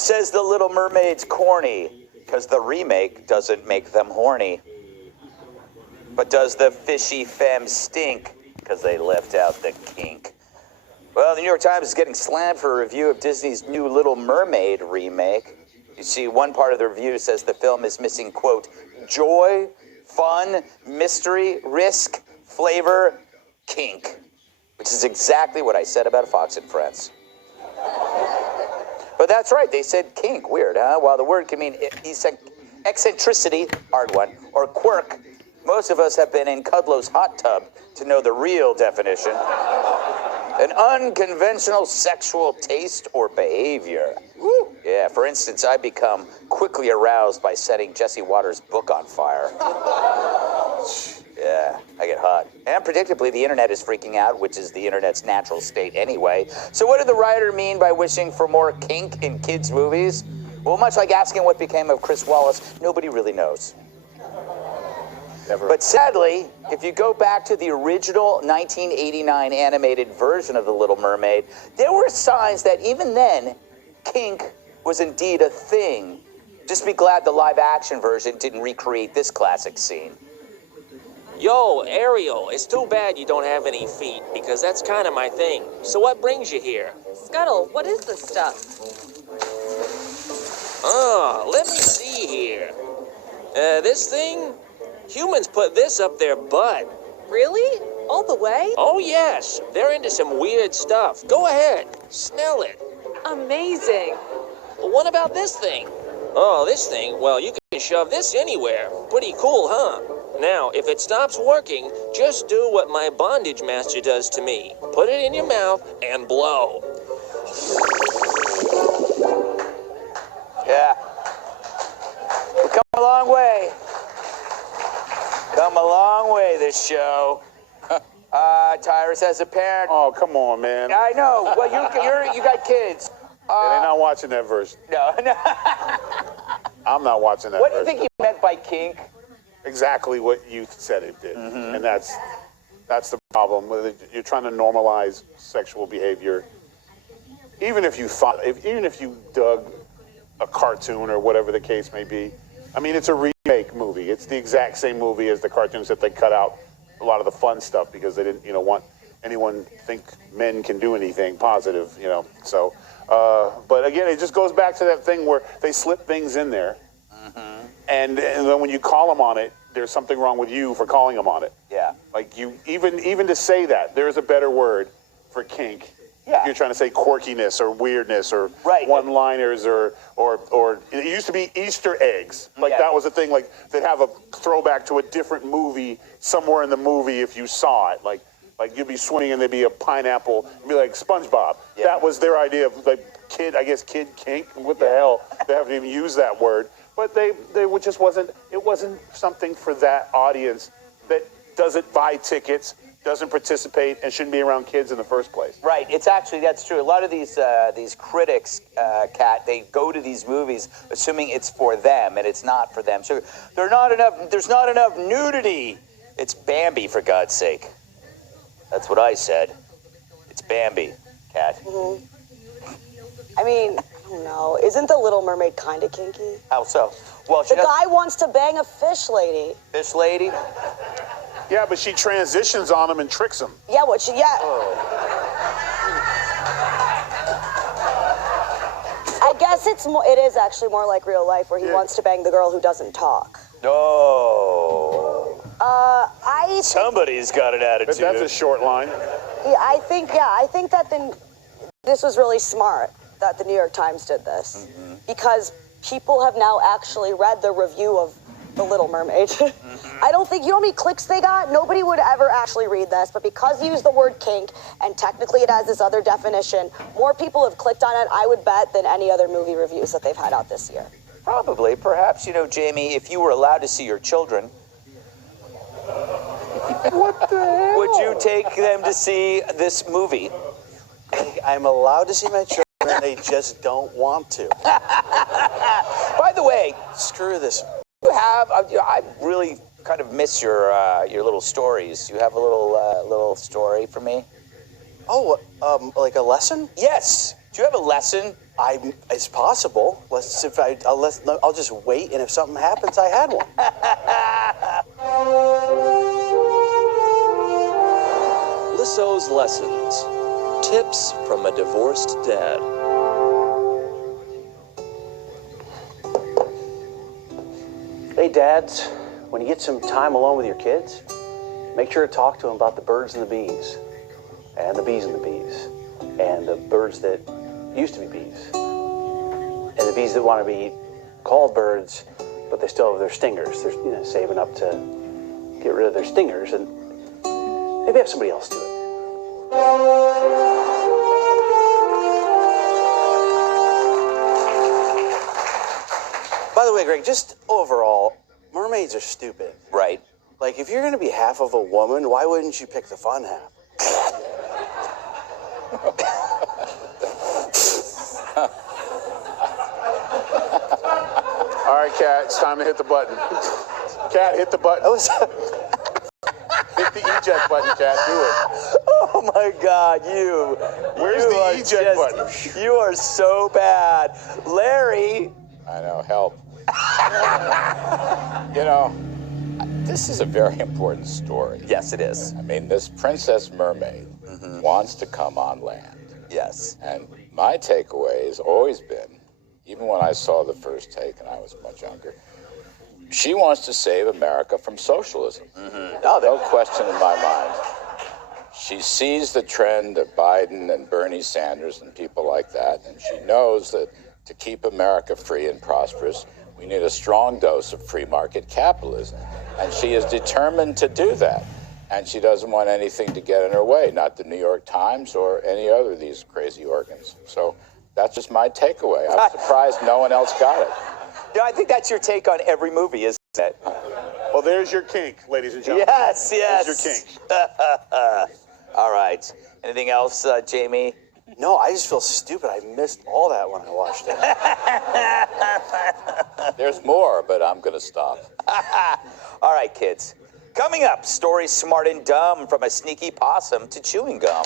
says The Little Mermaid's corny because the remake doesn't make them horny. But does the fishy femme stink because they left out the kink? Well, the New York Times is getting slammed for a review of Disney's new Little Mermaid remake. You see, one part of the review says the film is missing, quote, joy, fun, mystery, risk, flavor, kink, which is exactly what I said about Fox and Friends. But that's right, they said kink. Weird, huh? While the word can mean eccentricity, hard one, or quirk, most of us have been in Kudlow's hot tub to know the real definition. An unconventional sexual taste or behavior. Woo. Yeah, for instance, I become quickly aroused by setting Jesse Waters' book on fire. Yeah, I get hot. And predictably, the internet is freaking out, which is the internet's natural state anyway. So what did the writer mean by wishing for more kink in kids' movies? Well, much like asking what became of Chris Wallace, nobody really knows. Never. But sadly, if you go back to the original 1989 animated version of The Little Mermaid, there were signs that even then, kink was indeed a thing. Just be glad the live-action version didn't recreate this classic scene. Yo, Ariel, it's too bad you don't have any feet, because that's kind of my thing. So what brings you here? Scuttle, what is this stuff? Let me see here. This thing? Humans put this up their butt. Really? All the way? Oh, yes. They're into some weird stuff. Go ahead. Smell it. Amazing. Well, what about this thing? Oh, this thing? Well, you can shove this anywhere. Pretty cool, huh? Now, if it stops working, just do what my bondage master does to me. Put it in your mouth and blow. Yeah. We've come a long way. Come a long way, this show. Tyrus as a parent. Oh, come on, man. I know. Well, you got kids. They're not watching that version. No. I'm not watching that What do you version. think he meant by kink? Exactly what you said it did. Mm-hmm. And that's the problem. You're trying to normalize sexual behavior. Even if you dug a cartoon or whatever the case may be. I mean, it's a remake movie. It's the exact same movie as the cartoons that they cut out a lot of the fun stuff because they didn't, want anyone to think men can do anything positive, So, but again, it just goes back to that thing where they slip things in there. Mm-hmm. And then when you call them on it, there's something wrong with you for calling them on it. Yeah. Like even to say that, there's a better word for kink. Yeah. You're trying to say quirkiness or weirdness or right. one-liners or it used to be Easter eggs. Like that was a thing. Like they'd have a throwback to a different movie somewhere in the movie if you saw it. Like you'd be swimming and there'd be a pineapple. It'd be like SpongeBob. Yeah. That was their idea of like kid kink. What the hell? They haven't even used that word. But they just wasn't. It wasn't something for that audience that doesn't buy tickets, doesn't participate, and shouldn't be around kids in the first place. Right. That's true. A lot of these critics, Kat, they go to these movies assuming it's for them, and it's not for them. So there's not enough nudity. It's Bambi, for God's sake. That's what I said. It's Bambi, Kat. Mm-hmm. I mean, I don't know. Isn't The Little Mermaid kind of kinky? How so? Well, the guy wants to bang a fish lady. Fish lady? Yeah, but she transitions on him and tricks him. Yeah, I guess it is actually more like real life where he wants to bang the girl who doesn't talk. Oh. Somebody's got an attitude. But that's a short line. Yeah, I think that this was really smart that the New York Times did this. Mm-hmm. Because people have now actually read the review of The Little Mermaid. Mm-hmm. I don't think, you know how many clicks they got? Nobody would ever actually read this, but because you use the word kink, and technically it has this other definition, more people have clicked on it, I would bet, than any other movie reviews that they've had out this year. Probably. Perhaps, Jamie, if you were allowed to see your children, what the hell? Would you take them to see this movie? I'm allowed to see my children, they just don't want to. By the way, screw this. You have, I really kind of miss your little stories. You have a little story for me? Oh, like a lesson? Yes. Do you have a lesson? It's possible. I'll just wait, and if something happens, I had one. Lisso's lessons. Tips from a divorced dad. Hey, dads, when you get some time alone with your kids, make sure to talk to them about the birds and the bees, and the bees and the bees, and the birds that used to be bees, and the bees that want to be called birds, but they still have their stingers. They're saving up to get rid of their stingers, and maybe have somebody else do it. By the way, Greg, just overall, mermaids are stupid. Right. Like, if you're going to be half of a woman, why wouldn't you pick the fun half? All right, Cat, it's time to hit the button. Cat, hit the button. Hit the eject button, Cat. Do it. Oh my God, you. Where's you the are eject button? You are so bad. Larry. I know, help. You know, this is a very important story. Yes, it is. I mean, this princess mermaid wants to come on land. Yes. And my takeaway has always been, even when I saw the first take and I was much younger, she wants to save America from socialism. Oh, No question in my mind. She sees the trend of Biden and Bernie Sanders and people like that, and she knows that to keep America free and prosperous, we need a strong dose of free market capitalism. And she is determined to do that. And she doesn't want anything to get in her way, not the New York Times or any other of these crazy organs. So that's just my takeaway. I'm surprised no one else got it. Yeah, I think that's your take on every movie, isn't it? Well, there's your kink, ladies and gentlemen. Yes, yes. There's your kink. All right. Anything else, Jamie? No, I just feel stupid. I missed all that when I watched it. There's more, but I'm going to stop. All right, kids. Coming up, stories smart and dumb, from a sneaky possum to chewing gum.